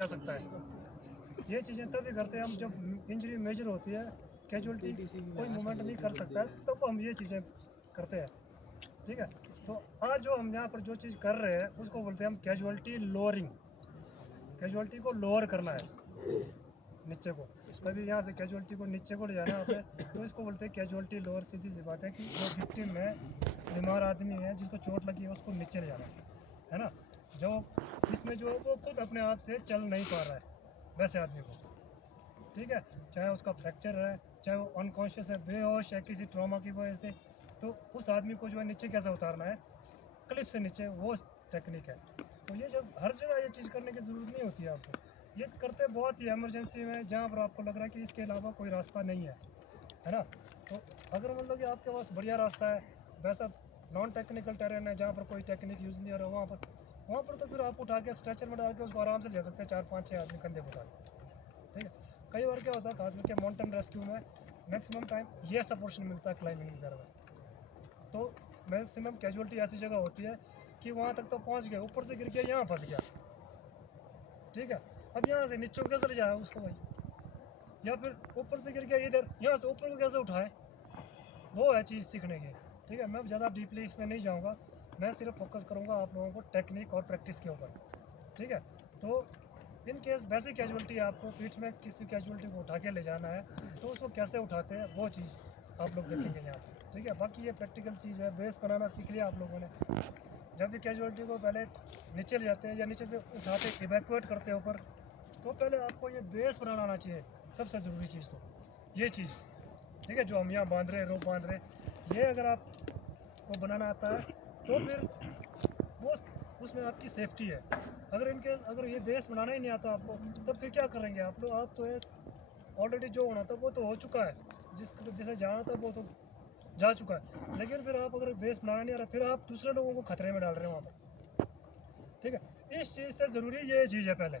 जा सकता है। ये चीज़ें तभी करते हैं हम जब इंजरी मेजर होती है, कैजुअलिटी कोई मूवमेंट नहीं कर सकता है, तब तो हम ये चीज़ें करते हैं। ठीक है, तो आज जो हम यहाँ पर जो चीज़ कर रहे हैं उसको बोलते हैं हम कैजुअलिटी लोअरिंग। कैजुअलिटी को लोअर करना है नीचे को, कभी यहाँ से कैजुअलिटी को नीचे को ले जाना है आपने, तो इसको बोलते हैं कैजुअलिटी लोअर। सीधी सी बात है कि जो विक्टिम है, बीमार आदमी है, जिसको चोट लगी है, उसको नीचे ले जाना है ना। जो इसमें जो वो खुद अपने आप से चल नहीं पा रहा है वैसे आदमी को, ठीक है, चाहे उसका फ्रैक्चर है, चाहे वो अनकॉन्शियस है, बेहोश है किसी ट्रॉमा की वजह से, तो उस आदमी को जो है नीचे कैसे उतारना है, क्लिप से नीचे, वो टेक्निक है। तो ये जब हर जगह ये चीज़ करने की ज़रूरत नहीं होती है आपको, ये करते बहुत ही इमरजेंसी में, जहाँ पर आपको लग रहा है कि इसके अलावा कोई रास्ता नहीं है ना। तो अगर मतलब कि आपके पास बढ़िया रास्ता है, वैसा नॉन टेक्निकल टेरेन है जहाँ पर कोई टेक्निक यूज़ नहीं हो रहा, वहाँ पर तो फिर आप उठा के स्ट्रेचर में डाल के उसको आराम से ले सकते हैं, 4-5-6 आदमी कंधे पर उठा के। ठीक है, कई बार क्या होता है खास करके माउंटेन रेस्क्यू में मैक्सिमम टाइम ये सब पोर्शन मिलता है क्लाइंबिंग वगैरह में। तो मैक्सिमम कैजुअलिटी ऐसी जगह होती है कि वहाँ तक तो पहुँच गए, ऊपर से गिर गया, यहाँ फंस गया। ठीक है, अब यहाँ से नीचे को कैसे ले जाए उसको भाई, या फिर ऊपर से गिर गया इधर, यहाँ से ऊपर को कैसे उठाए, वो है चीज़ सीखने की। ठीक है, मैं ज़्यादा डीपली इसमें नहीं जाऊँगा, मैं सिर्फ फोकस करूँगा आप लोगों को टेक्निक और प्रैक्टिस के ऊपर। ठीक है, तो इन केस वैसी कैजुअलिटी आपको पीठ में किसी कैजुअलिटी को उठा के ले जाना है, तो उसको कैसे उठाते हैं वो चीज़ आप लोग देखेंगे यहाँ पर। ठीक है, बाकी ये प्रैक्टिकल चीज़ है, बेस बनाना सीख लिया आप लोगों ने। जब भी कैजुअलिटी को पहले नीचे ले जाते हैं या नीचे से उठाते इवैक्यूएट करते हैं ऊपर, तो पहले आपको ये बेस बनाना आना चाहिए, सबसे ज़रूरी चीज़ तो ये चीज़। ठीक है, जो हम यहाँ बांध रहे, रोप बांध रहे, ये अगर आपको बनाना आता है तो फिर वो उसमें आपकी सेफ्टी है। अगर इनके अगर ये बेस बनाना ही नहीं आता आपको, तब फिर क्या करेंगे आप लोग। आप तो ऑलरेडी जो होना था वो तो हो चुका है, जिसे जाना था वो तो जा चुका है, लेकिन फिर आप अगर बेस बनाना नहीं आ रहा, फिर आप दूसरे लोगों को खतरे में डाल रहे हैं वहाँ पर। ठीक है, इस चीज़ से ज़रूरी ये चीज़ है पहले,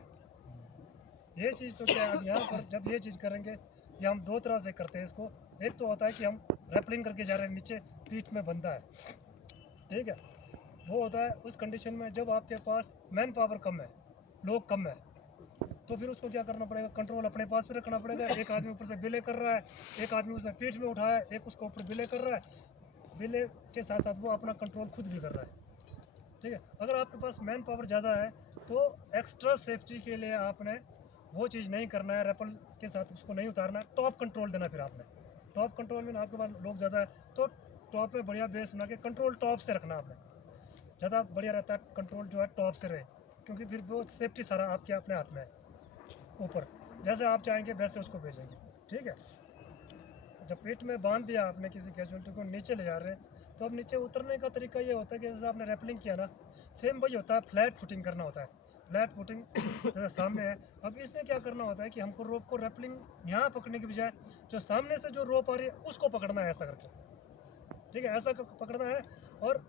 ये चीज़ तो क्या है, अब यहाँ पर जब ये चीज़ करेंगे, ये हम दो तरह से करते हैं इसको। एक तो होता है कि हम रैपलिंग करके जा रहे हैं, नीचे पीठ में बंधा है। ठीक है, वो होता है उस कंडीशन में जब आपके पास मैन पावर कम है, लोग कम है, तो फिर उसको क्या करना पड़ेगा, कंट्रोल अपने पास भी रखना पड़ेगा। एक आदमी ऊपर से बिले कर रहा है, एक आदमी उसने पीठ में उठाया, एक उसको ऊपर बिले कर रहा है, बिले के साथ साथ वो अपना कंट्रोल खुद भी कर रहा है। ठीक है, अगर आपके पास मैन पावर ज़्यादा है तो एक्स्ट्रा सेफ्टी के लिए आपने वो चीज़ नहीं करना है, रैपल के साथ उसको नहीं उतारना है, टॉप कंट्रोल देना। फिर आपने टॉप कंट्रोल में आपके पास लोग ज़्यादा है तो टॉप में बढ़िया बेस बना के कंट्रोल टॉप से रखना आपने, ज़्यादा बढ़िया रहता है कंट्रोल जो है टॉप से रहे, क्योंकि फिर वो सेफ्टी सारा आपके अपने हाथ में है। ऊपर जैसे आप चाहेंगे वैसे उसको भेजेंगे। ठीक है, जब पेट में बांध दिया आपने किसी कैजुअलिटी को, नीचे ले जा रहे हैं, तो अब नीचे उतरने का तरीका ये होता है कि जैसे आपने रैपलिंग किया ना, सेम वही होता है, फ्लैट फुटिंग करना होता है। फ्लैट फुटिंग जैसे सामने है, अब इसमें क्या करना होता है कि हमको रोप को रैपलिंग यहाँ पकड़ने की बजाय जो सामने से जो रोप आ रही है उसको पकड़ना है ऐसा करके। ठीक है, ऐसा पकड़ना है, और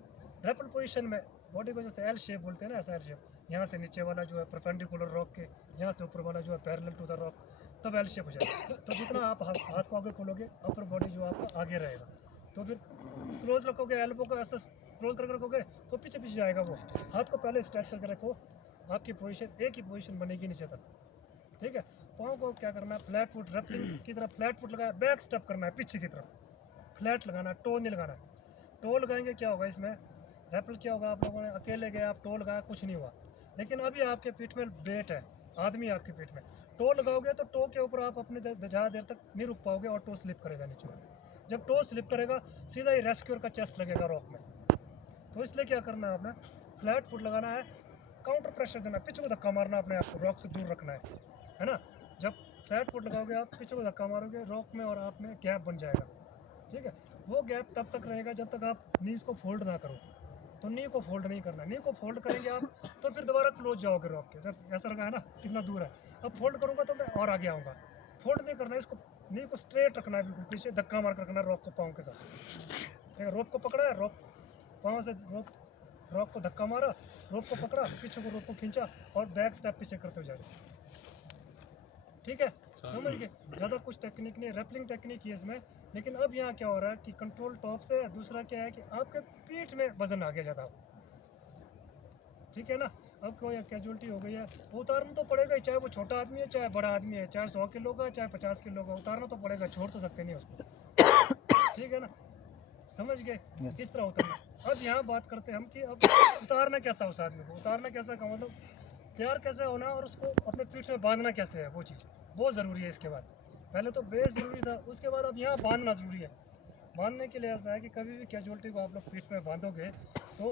रैपल पोजीशन में बॉडी को जैसे एल शेप बोलते हैं ना, ऐसा एल शेप, यहाँ से नीचे वाला जो है परपेंडिकुलर रॉक के, यहाँ से ऊपर वाला जो है पैरेलल टू द रॉक, तब एल शेप हो जाएगा। तो जितना आप हाथ को आगे खोलोगे, अपर बॉडी जो आपका आगे रहेगा। तो फिर क्लोज रखोगे, एल्बो को ऐसा क्लोज करके रखोगे तो पीछे पीछे जाएगा वो। हाथ को पहले स्ट्रेच करके रखो, आपकी पोजीशन एक ही पोजीशन बनेगी नीचे तक। ठीक है, पाँव को क्या करना है, फ्लैट फुट रैपलिंग की तरह फ्लैट फुट लगाया, बैक स्टेप करना है पीछे की तरफ, फ्लैट लगाना है, टो नहीं लगाना है। टो लगाएंगे क्या होगा इसमें, रैपल क्या होगा, आप लोगों ने अकेले गए, आप टो लगाया, कुछ नहीं हुआ, लेकिन अभी आपके पीठ में वेट है, आदमी आपके पीठ में, टो लगाओगे तो टो के ऊपर आप अपने ज़्यादा देर तक नहीं रुक पाओगे और टो स्लिप करेगा नीचे। जब टो स्लिप करेगा सीधा ही रेस्क्यूअर का चेस्ट लगेगा रॉक में। तो इसलिए क्या करना है, आपने फ्लैट फुट लगाना है, काउंटर प्रेशर देना है, पीछे को धक्का मारना अपने आप को, रॉक से दूर रखना है ना। जब फ्लैट फुट लगाओगे आप, पीछे को धक्का मारोगे, रॉक में और आप में गैप बन जाएगा। ठीक है, वो गैप तब तक रहेगा जब तक आप नीज को फोल्ड ना करो। तो नी को फोल्ड नहीं करना, नी को फोल्ड करेंगे आप तो फिर दोबारा क्लोज जाओगे रॉक के। जब ऐसा लगा है ना कितना दूर है, अब फोल्ड करूँगा तो मैं और आगे आऊँगा। फोल्ड नहीं करना, इसको नी को स्ट्रेट रखना है, बिल्कुल पीछे धक्का मार कर रखना है रॉक को पाँव के साथ। ठीक है, रोप को पकड़ा है, रॉक पाँव से रॉक को धक्का मारा, रोप को पकड़ा, पीछे को रोप को खींचा और बैक स्टेप पीछे करते हुए जा रहे। ठीक है, समझ गए, ज़्यादा कुछ टेक्निक नहीं, रैपलिंग टेक्निक है इसमें। लेकिन अब यहाँ क्या हो रहा है कि कंट्रोल टॉप से है, दूसरा क्या है कि आपके पीठ में वजन आ गया ज़्यादा। ठीक है ना, अब कोई कैजुअलिटी हो गई है, वो उतारना तो पड़ेगा ही, चाहे वो छोटा आदमी है चाहे बड़ा आदमी है, चाहे 100 किलो का चाहे 50 किलो का, उतारना तो पड़ेगा, छोड़ तो सकते नहीं उसको। ठीक है ना, समझ गए, इस तरह उतरना। अब यहाँ बात करते हैं हम कि अब उतारना कैसा उस आदमी को, उतारना कैसा का मतलब तैयार कैसे होना और उसको अपने पीठ में बांधना कैसे है, वो चीज़ बहुत ज़रूरी है। इसके बाद पहले तो बेस ज़रूरी था, उसके बाद अब यहाँ बांधना ज़रूरी है। बांधने के लिए ऐसा है कि कभी भी कैजुअलिटी को आप लोग पीठ में बांधोगे तो